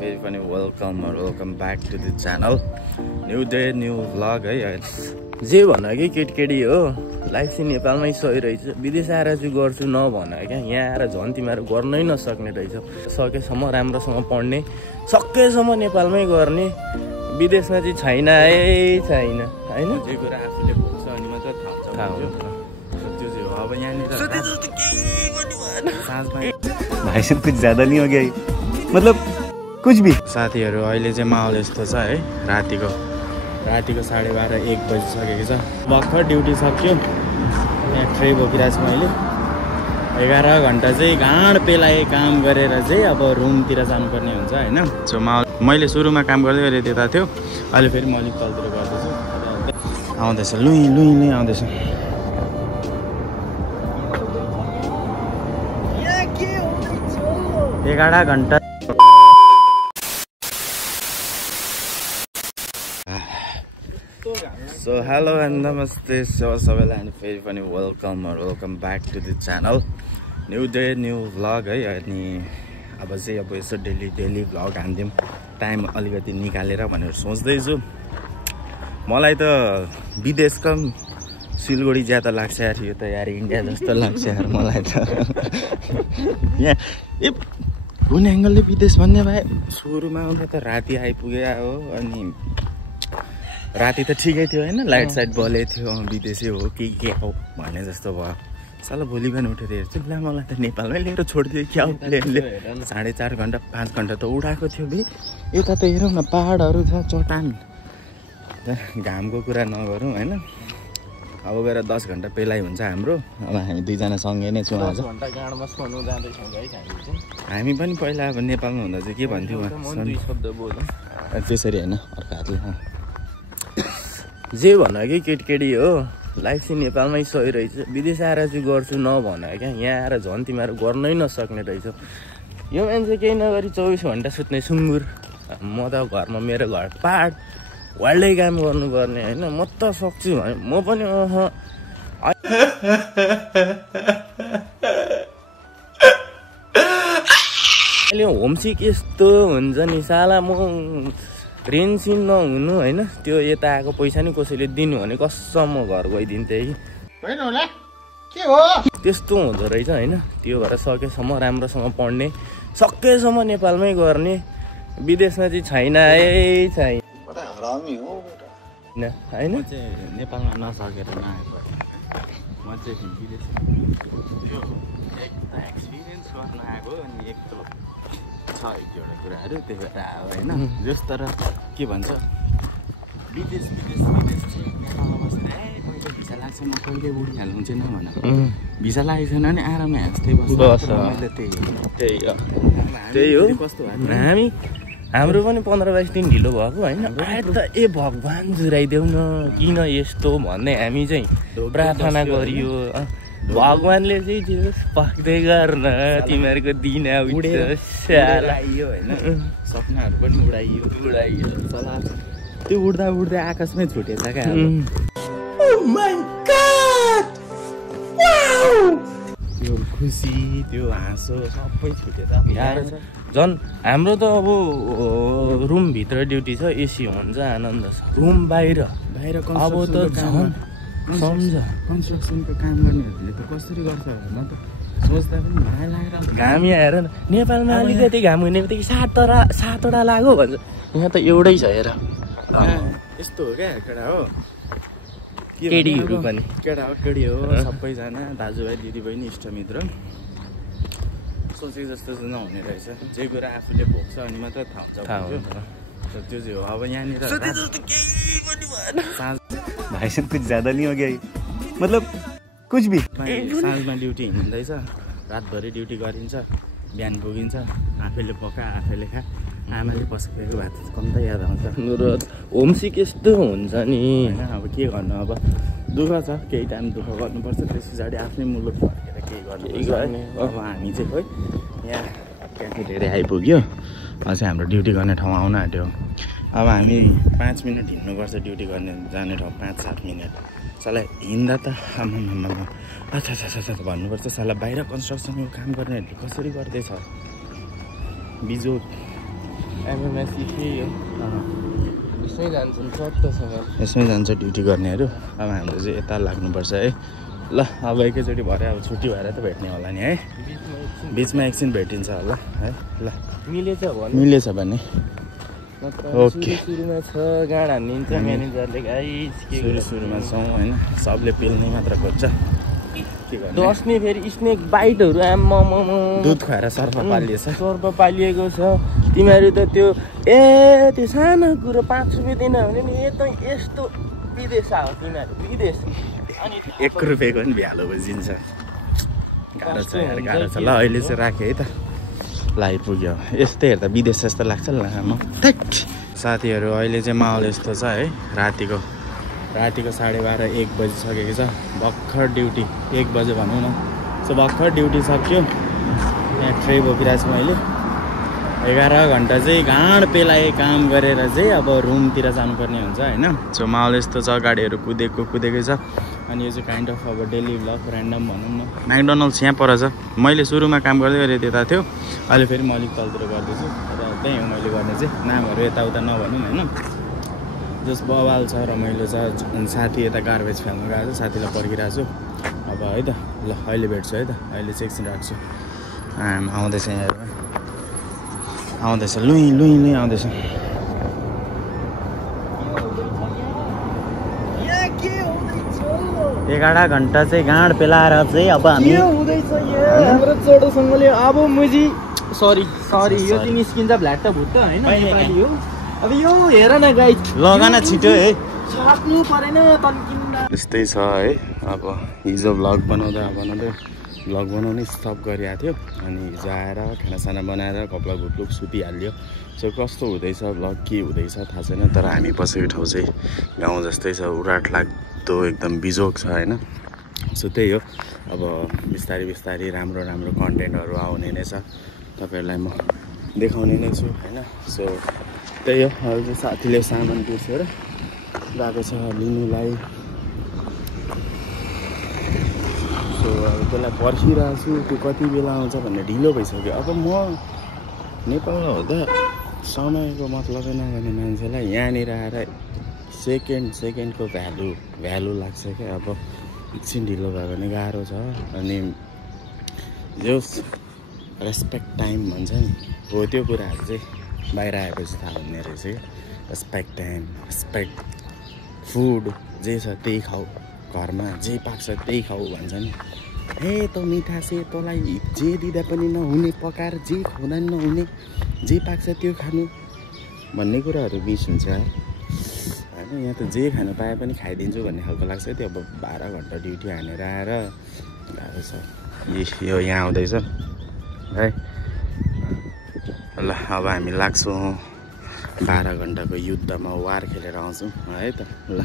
फेरि पनि welcome back to the channel. New day new vlog है। जे भन कि केटकेटी हो, लाइफ चाहिँ नेपालमै सही रहेछ। विदेश आएर चाहिँ गर्छु नभन क्या, यहाँ आएर झन् तिमीहरू गर्नै नसक्ने रहेछ। सकेसम्म राम्रोसँग पढ्ने, सकेसम्म नेपालमै गर्ने, विदेशमा चाहिँ छैन है छैन होइन। जे कुरा आफूले भोग्छ अनि मात्र थाहा हुन्छ त्यो चाहिँ हो। अब यहाँनिर भाई साहब कुछ ज्यादा नहीं हो गया, मतलब कुछ भी। साथीहरू अहिले चाहिँ माहौल यस्तो छ है, रातिको 12:30-1 बजिसकेको छ। भर्खर ड्युटी सक्यो, यहाँ ट्रे बोकिरहेको छु मैले। 11 घन्टा चाहिँ घाँड पेलाए काम गरेर चाहिँ अब रुमतिर जानुपर्ने हुन्छ होइन। सो माहौल मैले सुरुमा काम गर्दै गरेँ त्यता थियो, अहिले फेरि म अलिक तलतिर गर्दैछु। आउँदैछ लुई आउँदैछ। एघार घन्टा सो हेलो एन्ड नमस्ते सबैलाई, अनि फेरि पनि welcome back to the channel. New day new vlog है। अनि अब चाहिँ यसो डेली भ्लग हान्दिउँ टाइम अलिकति निकालेर भनेर सोच्दैछु। मलाई त विदेशको सिलगढी ज्यादा लाग्छ यार, यो त यार इन्डिया जस्तो लाग्छ यार मलाई त। यहाँ कुन एङ्गलले विदेश भन्ने भाइ, सुरुमा आउँदा त राति आइपुग्यो हो। अनि राति त ठिकै थियो होइन, लाइट साइट बले थियो, विदेशै हो कि के हो भन्ने जस्तो भयो। साला भोलि बिहान उठेर हेर्छु, ला मलाई त नेपालमै लिएर छोडिदियो क्या हो प्लेनले। 4.5 घन्टा 5 घन्टा त उडाएको थियो बे। यता त हेरौँ न, पाहाडहरू छ, चट्टान। घामको कुरा नगरौँ होइन। अब गएर 10 घन्टा पेलाइ हुन्छ हाम्रो। अब हामी दुईजना सँगै नै छौँ आज। हामी पनि पहिला अब नेपालमा हुँदा चाहिँ के भन्थ्यौँ त्यसरी होइन, अर्को हातले। जे भन कि केटकेटी हो, लाइफ चाहिँ नेपालमै सही रहेछ। विदेश आएर चाहिँ गर्छु नभन क्या, यहाँ आएर झन् तिमीहरू गर्नै नसक्ने रहेछ। यो मान्छे केही नगरी 24 घन्टा सुत्ने सुँगुर। म त घरमा, मेरो घर पाहाड, वाल्डै काम गर्नुपर्ने होइन। म त सक्छु भने म पनि अहिले होमसिक यस्तो हुन्छ नि साला। म रेन्सिन नहुनु होइन, त्यो यता आएको पैसा नि कसैले दिनु भने कसम म घर गइदिन्थेँ कि त्यस्तो हुँदो रहेछ होइन। त्यो भएर सकेसम्म राम्रोसँग पढ्ने, सकेसम्म नेपालमै गर्ने, विदेशमा चाहिँ छैन है छैन होइन। नेपालमा नसकेर नआएको म चाहिँ विदेश एक्सपिरियन्स गर्न आएको। अनि एक छ एक एउटा कुराहरू, त्यही भएर आयो होइन। जस तर के भन्छ, विदेश चाहिँ नेपालमा बसेर कहिले भिसा लाग्छ म कहिले उडिहाल्नु चाहिँ नभन। भिसा लागेको छैन भने आरामै हाँस्दै बस्छ। मैले त्यही हो कस्तो भयो। हाम्रो पनि 15-22 दिन ढिलो भएको होइन। त भगवान् जुराइदेऊ न, किन यस्तो भन्ने हामी चाहिँ प्रार्थना गरियो। भगवान्ले चाहिँ त्यो पक्दै गर्न तिमीहरूको दिन उडाइयो होइन, सपनाहरू पनि उडाइयो। त्यो उड्दा आकाशमै छुटेछ क्या। त्यो खुसी, त्यो हाँसो सबै छुटेछ यार। झन् हाम्रो त अब रुमभित्र ड्युटी छ, एसी हुन्छ, आनन्द छ। रुम बाहिर अब त झन् सम्झ। कन्स्ट्रक्सनको काम गर्नेहरूले त कसरी गर्छ म त सोच्दा पनि माया लागेर। घाम यहाँ हेर न, नेपालमा अलिकति घाम हुने बित्तिकै 7वटा लाग्यो भन्छ, यहाँ त एउटै छ हेर। यस्तो हो क्या केटा हो, केटीहरू पनि केटा हो सबैजना दाजुभाइ दिदीबहिनी इष्टमित्र। सोचेको जस्तो चाहिँ नहुने रहेछ। जे कुरा आफूले भोग्छ अनि मात्र थाहा हुन्छ त्यो चाहिँ हो। अब यहाँनिर भाई साहब कुछ ज्यादा नहीं हो गया, मतलब कुछ भी। साँझमा ड्युटी हिँड्दैछ, रातभरि ड्युटी गरिन्छ, बिहान पुगिन्छ, आफैले पका आफैले खा। आमाले पस्केको भात कम्ता याद आउँछ। होमसिक यस्तो हुन्छ नि होइन। अब के गर्नु, अब दुःख छ, केही टाइम दुःख गर्नुपर्छ, त्यस पछाडि आफ्नै मुलुक फर्केर केही गर्नु। अब हामी चाहिँ खोइ यहाँ क्याफेटेरिया आइपुग्यो, अझै हाम्रो ड्युटी गर्ने ठाउँ आउन आँट्यो। अब हामी 5 मिनट हिँड्नुपर्छ ड्युटी गर्ने जाने ठाउँ, 5-7 मिनट। साला हिँड्दा त अच्छा भन्नुपर्छ। साला बाहिर कन्स्ट्रक्सनको काम गर्नेहरूले कसरी गर्दैछ, बिजोग एमएमएससी त्यही हो यसमै जान्छन् चट्टसँग यसमै जान्छ ड्युटी गर्नेहरू अब हाम्रो चाहिँ यता लाग्नुपर्छ है ल अब एकैचोटि भरे अब छुट्टी भएर त भेट्ने होला नि है बिचमा एकछिन भेटिन्छ होला है ल मिलेछ भने ओके सुरुमा छ गाड हानिदिन्छ म्यानेजरले गाइस सुरुमा छौँ होइन सबले पिल्ने मात्र खोज्छ के गर्ने दस्ने फेरि स्नेक बाइटहरू आम्मामा दुध खुवाएर सर्प पालिएछ सर्प पालिएको छ तिमीहरू त त्यो त्यो सानो कुरो 5 रुपियाँ दिन भने नि यस्तो विदेश आयो तिमीहरू विदेश अनि 1 रुपियाँको पनि भ्यालो बुझिन्छ गाह्रो छ यार गाह्रो छ ल अहिले चाहिँ राखेँ है त ल आइपुग्यो यस्तै हेर्दा विदेश जस्तो लाग्छ ल म साथीहरू अहिले चाहिँ माहौल यस्तो छ है रातिको 12:30 1 बजिसकेको छ भर्खर ड्युटी 1 बजे भनौँ न सो भर्खर ड्युटी सक्यो यहाँ ट्रे बोकिरहेको छु मैले 11 घन्टा चाहिँ घाँड पेलाए काम गरेर चाहिँ अब रुमतिर जानुपर्ने हुन्छ होइन सो माहौल यस्तो छ गाडीहरू कुदेकै छ अनि यो चाहिँ काइन्ड अफ अब डेली ब्लग ऱ्यान्डम भनौँ न म्याकडोनल्ड्स यहाँ पर छ मैले सुरुमा काम गर्दै गरेँ त्यता थियो अहिले फेरि म अलिक तलतिर गर्दैछु र त्यही हो मैले गर्ने चाहिँ नामहरू यताउता नभनौँ होइन जस बवाल छ रमाइलो छ अनि साथी यता गार्बेज फ्याल्नु गएको छ साथीलाई पर्खिरहेको छु अब है त ल अहिले भेट्छु है त अहिले चाहिँ एकछिन राख्छु आउँदैछ यहाँ आउँदैछ लुई आउँदैछ 11 घन्टा चाहिँ गाँड पेलाएर चाहिँ अब हामी हाम्रो चोडोसँगले अब मुजी सरी यो चाहिँ निस्किन्छ भ्ल्याट भुट्ट होइन नेपाली हो अब यो हेर न गाइस लगान छिटो है छाप्नु परेन तन्किँदा यस्तै छ है अब हिजो भ्लग बनाउँदै भ्लग बनाउनै स्टप गरिरहेको थियो अनि हिजो आएर खानासाना बनाएर कपडा भुटलुक सुतिहाल्यो सो कस्तो हुँदैछ भ्लग के हुँदैछ थाहा छैन तर हामी बसेको ठाउँ चाहिँ गाउँ जस्तै छ उराट लाग्दो एकदम बिजोग छ होइन सो त्यही हो अब बिस्तारै राम्रो कन्टेन्टहरू आउने नै छ तपाईँहरूलाई म देखाउने नै छु होइन सो त्यही हो अहिले चाहिँ साथीले सामान बिर्सेर गएको छ लिनुलाई सो अब त्यसलाई पर्खिरहेको छु त्यो कति बेला आउँछ भन्ने ढिलो भइसक्यो अब म नेपालमा हुँदा समयको मतलबै नगर्ने मान्छेलाई यहाँनिर आएर सेकेन्डको भ्यालु लाग्छ क्या अब एकछिन ढिलो भयो भने गाह्रो छ अनि जो रेस्पेक्ट टाइम भन्छ नि हो त्यो कुराहरू चाहिँ बाहिर आएपछि थाहा हुने रहेछ क्या रेस्पेक्ट टाइम रेस्पेक्ट फुड जे छ त्यही खाऊ घरमा जे पाक्छ त्यही खाऊ भन्छ नि हे त मिठा से तँलाई जे दिँदा पनि नहुने पकाएर जे खुवाउँदा पनि नहुने जे पाक्छ त्यो खानु भन्ने कुराहरू बिच हुन्छ होइन यहाँ त जे खानु पाए पनि खाइदिन्छु भन्ने खालको लाग्छ त्यो अब 12 घन्टा ड्युटी हानेर आएर गाह्रो छ यो यहाँ आउँदैछ है ल अब हामी लाग्छौँ 12 घन्टाको युद्धमा वार खेलेर आउँछौँ है त ल